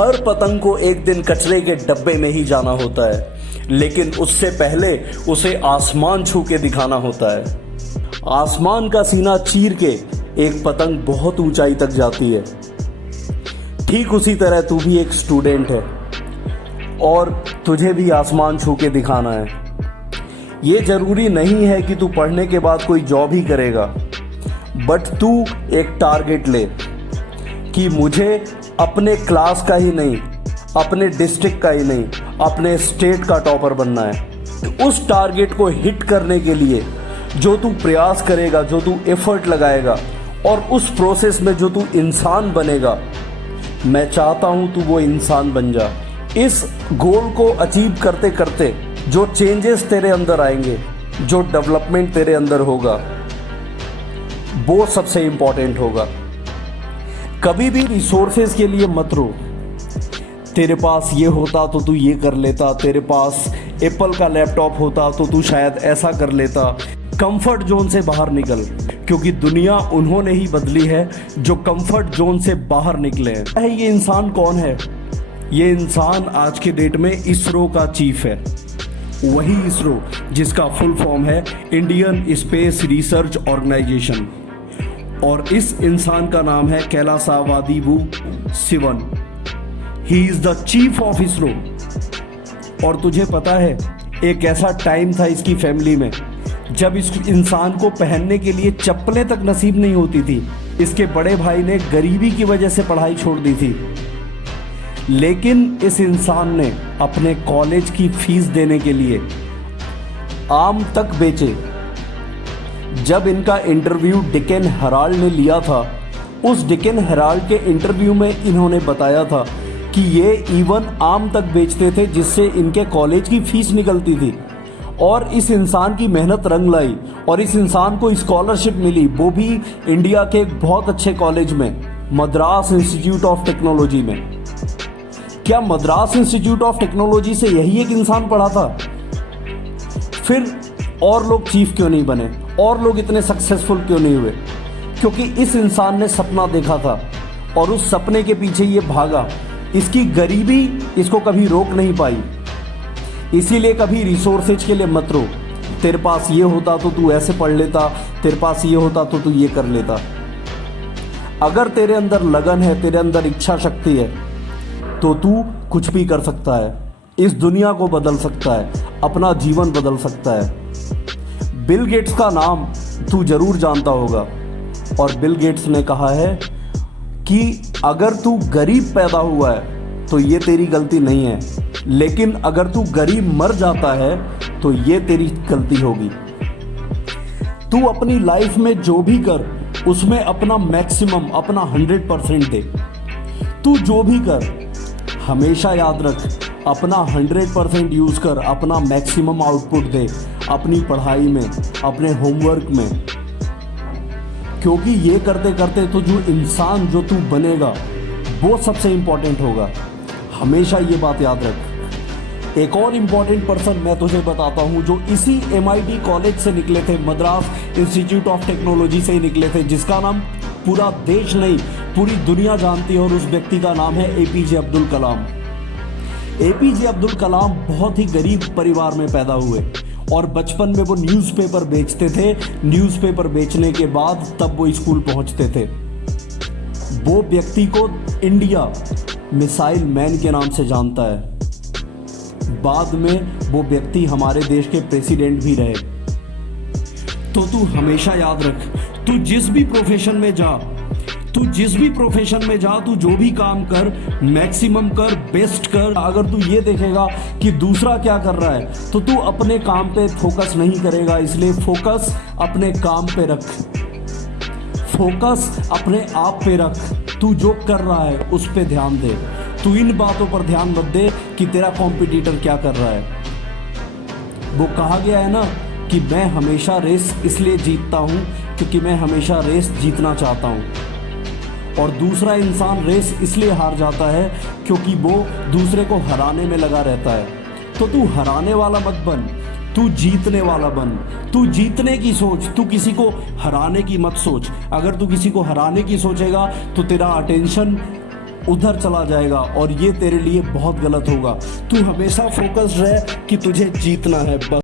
हर पतंग को एक दिन कचरे के डब्बे में ही जाना होता है, लेकिन उससे पहले उसे आसमान छू के दिखाना होता है। आसमान का सीना चीर के एक पतंग बहुत ऊंचाई तक जाती है। ठीक उसी तरह तू भी एक स्टूडेंट है और तुझे भी आसमान छू के दिखाना है। ये जरूरी नहीं है कि तू पढ़ने के बाद कोई जॉब ही करेगा, बट तू एक टारगेट ले कि मुझे अपने क्लास का ही नहीं, अपने डिस्ट्रिक्ट का ही नहीं, अपने स्टेट का टॉपर बनना है। उस टारगेट को हिट करने के लिए जो तू प्रयास करेगा, जो तू एफर्ट लगाएगा और उस प्रोसेस में जो तू इंसान बनेगा, मैं चाहता हूं तू वो इंसान बन जा। इस गोल को अचीव करते करते जो चेंजेस तेरे अंदर आएंगे, जो डेवलपमेंट तेरे अंदर होगा, वो सबसे इंपॉर्टेंट होगा। कभी भी रिसोर्सेज के लिए मत रो। तेरे पास ये होता तो तू ये कर लेता, तेरे पास एप्पल का लैपटॉप होता तो तू शायद ऐसा कर लेता। कंफर्ट जोन से बाहर निकल, क्योंकि दुनिया उन्होंने ही बदली है जो कंफर्ट जोन से बाहर निकले हैं। ये इंसान कौन है? ये इंसान आज के डेट में इसरो का चीफ है। वही इसरो जिसका फुल फॉर्म है इंडियन स्पेस रिसर्च ऑर्गेनाइजेशन, और इस इंसान का नाम है Kailasavadivoo Sivan. He is the chief of ISRO. और तुझे पता है, एक ऐसा टाइम था इसकी फैमिली में जब इस इंसान को पहनने के लिए चप्पलें तक नसीब नहीं होती थी। इसके बड़े भाई ने गरीबी की वजह से पढ़ाई छोड़ दी थी, लेकिन इस इंसान ने अपने कॉलेज की फीस देने के लिए आम तक बेचे। जब इनका इंटरव्यू डेक्कन हेराल्ड ने लिया था, उस डेक्कन हेराल्ड के इंटरव्यू में इन्होंने बताया था कि ये इवन आम तक बेचते थे, जिससे इनके कॉलेज की फीस निकलती थी। और इस इंसान की मेहनत रंग लाई और इस इंसान को स्कॉलरशिप मिली, वो भी इंडिया के एक बहुत अच्छे कॉलेज में, मद्रास इंस्टीट्यूट ऑफ टेक्नोलॉजी में। क्या मद्रास इंस्टीट्यूट ऑफ टेक्नोलॉजी से यही एक इंसान पढ़ा था? फिर और लोग चीफ क्यों नहीं बने, और लोग इतने सक्सेसफुल क्यों नहीं हुए? क्योंकि इस इंसान ने सपना देखा था और उस सपने के पीछे ये भागा। इसकी गरीबी इसको कभी रोक नहीं पाई। इसीलिए कभी रिसोर्सेज के लिए मत रो। तेरे पास ये होता तो तू ऐसे पढ़ लेता, तेरे पास ये होता तो तू ये कर लेता। अगर तेरे अंदर लगन है, तेरे अंदर इच्छा शक्ति है, तो तू कुछ भी कर सकता है। इस दुनिया को बदल सकता है, अपना जीवन बदल सकता है। बिल गेट्स का नाम तू जरूर जानता होगा, और बिल गेट्स ने कहा है कि अगर तू गरीब पैदा हुआ है तो ये तेरी गलती नहीं है, लेकिन अगर तू गरीब मर जाता है तो ये तेरी गलती होगी। तू अपनी लाइफ में जो भी कर, उसमें अपना मैक्सिमम, अपना 100% दे। तू जो भी कर, हमेशा याद रख, अपना 100% यूज कर, अपना मैक्सिमम आउटपुट दे अपनी पढ़ाई में, अपने होमवर्क में, क्योंकि ये करते करते तो जो इंसान जो तू बनेगा वो सबसे इंपॉर्टेंट होगा। हमेशा ये बात याद रख। एक और इम्पॉर्टेंट पर्सन मैं तुझे बताता हूँ, जो इसी MIT कॉलेज से निकले थे, मद्रास इंस्टीट्यूट ऑफ टेक्नोलॉजी से ही निकले थे, जिसका नाम पूरा देश नहीं पूरी दुनिया जानती है, और उस व्यक्ति का नाम है APJ अब्दुल कलाम। APJ अब्दुल कलाम बहुत ही गरीब परिवार में पैदा हुए और बचपन में वो न्यूज़पेपर बेचते थे। न्यूज़पेपर बेचने के बाद तब वो स्कूल पहुंचते थे। वो व्यक्ति को इंडिया मिसाइल मैन के नाम से जानता है। बाद में वो व्यक्ति हमारे देश के प्रेसिडेंट भी रहे। तो तू हमेशा याद रख, तू जिस भी प्रोफेशन में जा, तू जो भी काम कर, मैक्सिमम कर, बेस्ट कर। अगर तू ये देखेगा कि दूसरा क्या कर रहा है तो तू अपने काम पे फोकस नहीं करेगा। इसलिए फोकस अपने काम पे रख, फोकस अपने आप पे रख। तू जो कर रहा है उस पे ध्यान दे। तू इन बातों पर ध्यान मत दे कि तेरा कॉम्पिटिटर क्या कर रहा है। वो कहा गया है ना कि मैं हमेशा रेस इसलिए जीतता हूँ क्योंकि मैं हमेशा रेस जीतना चाहता हूँ, और दूसरा इंसान रेस इसलिए हार जाता है क्योंकि वो दूसरे को हराने में लगा रहता है। तो तू हराने वाला मत बन, तू जीतने वाला बन। तू जीतने की सोच, तू किसी को हराने की मत सोच। अगर तू किसी को हराने की सोचेगा तो तेरा अटेंशन उधर चला जाएगा और ये तेरे लिए बहुत गलत होगा। तू हमेशा फोकस्ड रह कि तुझे जीतना है बस।